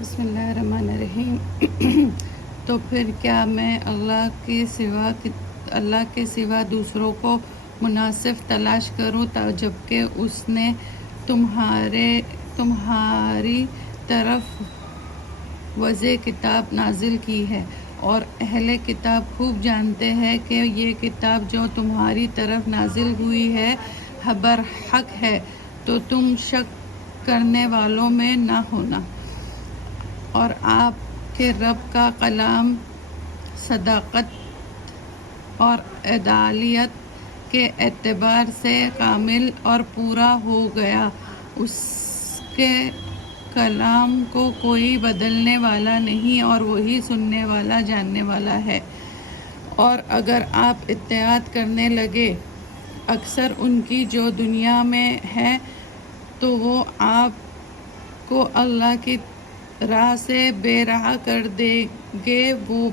بسم اللہ الرحمن الرحیم۔ تو پھر کیا میں اللہ کے سوا دوسروں کو مناسب تلاش کروں جبکہ اس نے تمہاری طرف واضح کتاب نازل کی ہے، اور اہل کتاب خوب جانتے ہیں کہ یہ کتاب جو تمہاری طرف نازل ہوئی ہے برحق ہے، تو تم شک کرنے والوں میں نہ ہونا۔ اور آپ کے رب کا کلام صداقت اور عدالت کے اعتبار سے کامل اور پورا ہو گیا، اس کے کلام کو کوئی بدلنے والا نہیں، اور وہی سننے والا جاننے والا ہے۔ اور اگر آپ اطاعت کرنے لگے اکثر ان کی جو دنیا میں ہے، تو وہ آپ کو اللہ کی راہ سے بے راہ کر دیں گے۔ وہ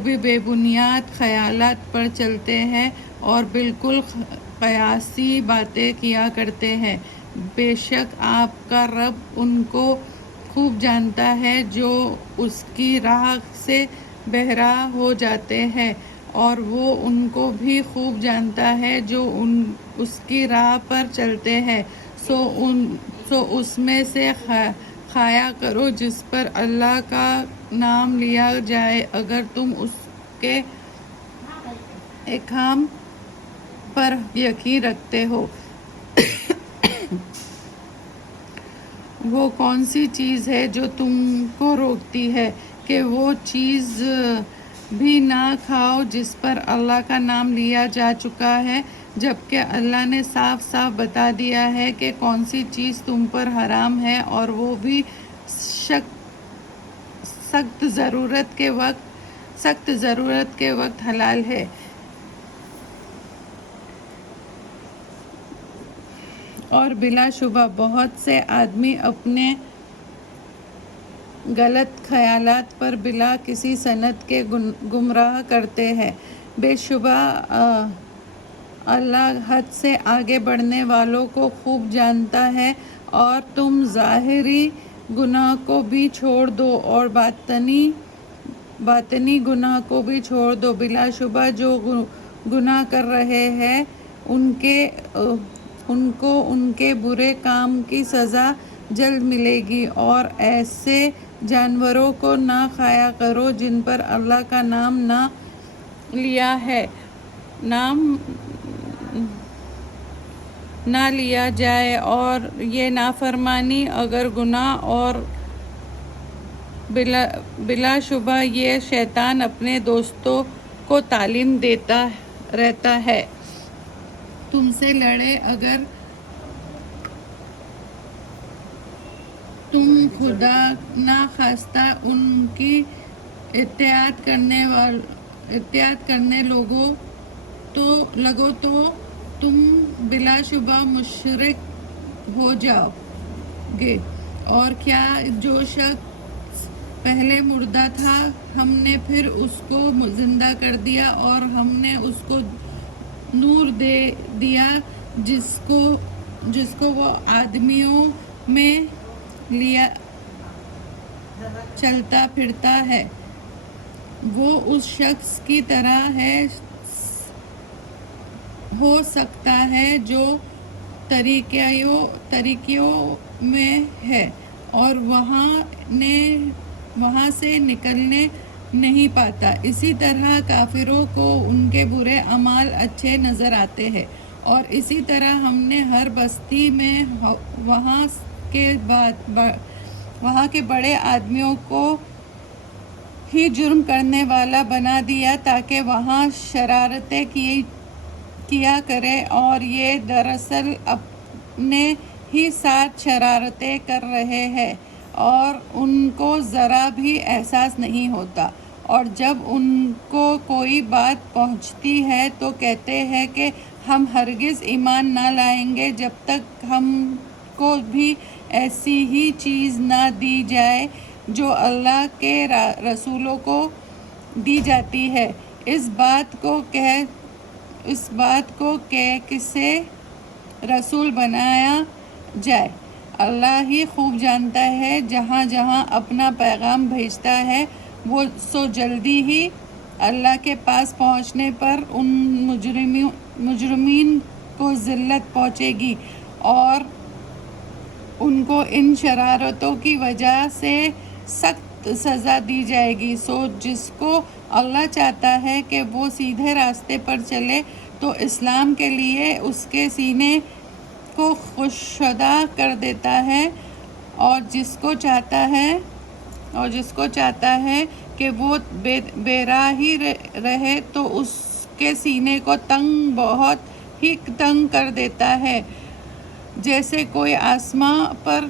بھی بے بنیاد خیالات پر چلتے ہیں اور بالکل قیاسی باتیں کیا کرتے ہیں۔ بے شک آپ کا رب ان کو خوب جانتا ہے جو اس کی راہ سے بہرا ہو جاتے ہیں، اور وہ ان کو بھی خوب جانتا ہے جو اس کی راہ پر چلتے ہیں۔ سو اس میں سے کھایا کرو جس پر اللہ کا نام لیا جائے، اگر تم اس کے احکام پر یقین رکھتے ہو۔ وہ کون سی چیز ہے جو تم کو روکتی ہے کہ وہ چیز بھی نہ کھاؤ جس پر اللہ کا نام لیا جا چکا ہے، جبکہ اللہ نے صاف صاف بتا دیا ہے کہ کون سی چیز تم پر حرام ہے، اور وہ بھی سخت ضرورت کے وقت حلال ہے۔ اور بلا شبہ بہت سے آدمی اپنے غلط خیالات پر بلا کسی سند کے گمراہ کرتے ہیں۔ بے شبہ اللہ حد سے آگے بڑھنے والوں کو خوب جانتا ہے، اور تم ظاہری گناہ کو بھی چھوڑ دو اور باطنی گناہ کو بھی چھوڑ دو۔ بلا شبہ جو گناہ کر رہے ہیں ان کو ان کے برے کام کی سزا جلد ملے گی۔ اور ایسے جانوروں کو نہ کھایا کرو جن پر اللہ کا نام نہ لیا جائے، اور یہ نافرمانی اگر گناہ، اور بلا شبہ یہ شیطان اپنے دوستوں کو تعلیم دیتا رہتا ہے تم سے لڑے اگر تم خدا نخواستہ ان کی اطاعت کرنے لگو تو تم بلا شبہ مشرک ہو جاؤ گے۔ اور کیا جو شخص پہلے مردہ تھا، ہم نے پھر اس کو زندہ کر دیا، اور ہم نے اس کو نور دے دیا جس کو وہ آدمیوں میں لیا چلتا پھرتا ہے۔ وہ اس شخص کی طرح ہو سکتا ہے جو تاریکیوں میں ہے اور وہاں سے نکلنے نہیں پاتا۔ اسی طرح کافروں کو ان کے برے اعمال اچھے نظر آتے ہیں، اور اسی طرح ہم نے ہر بستی میں وہاں کے بڑے آدمیوں کو ہی جرم کرنے والا بنا دیا تاکہ وہاں شرارتیں کیا کرے، اور یہ دراصل اپنے ہی ساتھ شرارتیں کر رہے ہیں اور ان کو ذرا بھی احساس نہیں ہوتا۔ اور جب ان کو کوئی بات پہنچتی ہے تو کہتے ہیں کہ ہم ہرگز ایمان نہ لائیں گے جب تک ہم کو بھی ایسی ہی چیز نہ دی جائے جو اللہ کے رسولوں کو دی جاتی ہے۔ اس بات کو کہ کسے رسول بنایا جائے، اللہ ہی خوب جانتا ہے جہاں جہاں اپنا پیغام بھیجتا ہے وہ سو جلدی ہی اللہ کے پاس پہنچنے پر ان مجرمین کو ذلت پہنچے گی اور ان کو ان شرارتوں کی وجہ سے سخت سزا دی جائے گی۔ سو جس کو اللہ چاہتا ہے کہ وہ سیدھے راستے پر چلے تو اسلام کے لیے اس کے سینے کو خشادہ کر دیتا ہے، اور جس کو چاہتا ہے کہ وہ بے راہ ہی رہے تو اس کے سینے کو بہت ہی تنگ کر دیتا ہے۔ جیسے کوئی آسماں پر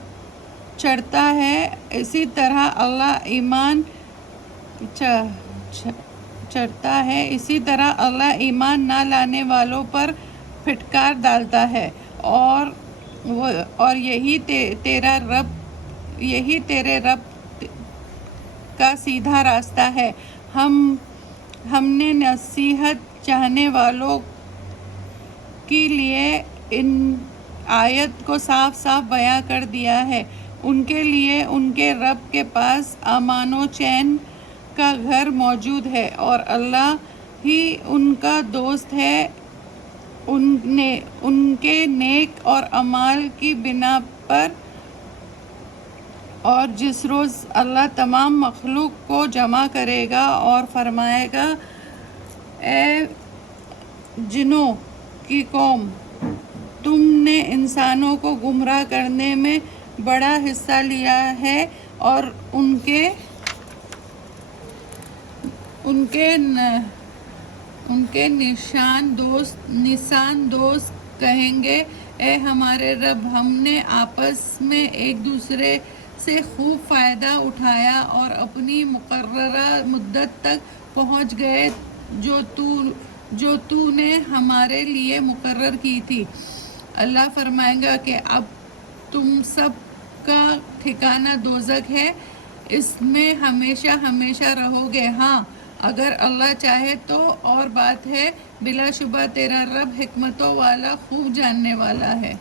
چڑھتا ہے اسی طرح اللہ ایمان نہ لانے والوں پر پھٹکار ڈالتا ہے، اور یہی تیرے رب کا سیدھا راستہ ہے۔ ہم نے نصیحت چاہنے والوں کے لیے ان آیت کو صاف صاف بیان کر دیا ہے۔ ان کے لیے ان کے رب کے پاس امان و چین کا گھر موجود ہے اور اللہ ہی ان کا دوست ہے۔ ان کے نیک اور اعمال کی بنا پر، اور جس روز اللہ تمام مخلوق کو جمع کرے گا اور فرمائے گا، اے جنوں کی قوم، تم نے انسانوں کو گمراہ کرنے میں بڑا حصہ لیا ہے اور ان کے نشان دوست کہیں گے، اے ہمارے رب، ہم نے آپس میں ایک دوسرے سے خوب فائدہ اٹھایا اور اپنی مقررہ مدت تک پہنچ گئے جو تو نے ہمارے لیے مقرر کی تھی۔ اللہ فرمائے گا کہ اب تم سب کا ٹھکانہ دوزخ ہے، اس میں ہمیشہ ہمیشہ رہو گے، ہاں اگر اللہ چاہے تو اور بات ہے، بلا شبہ تیرا رب حکمتوں والا خوب جاننے والا ہے۔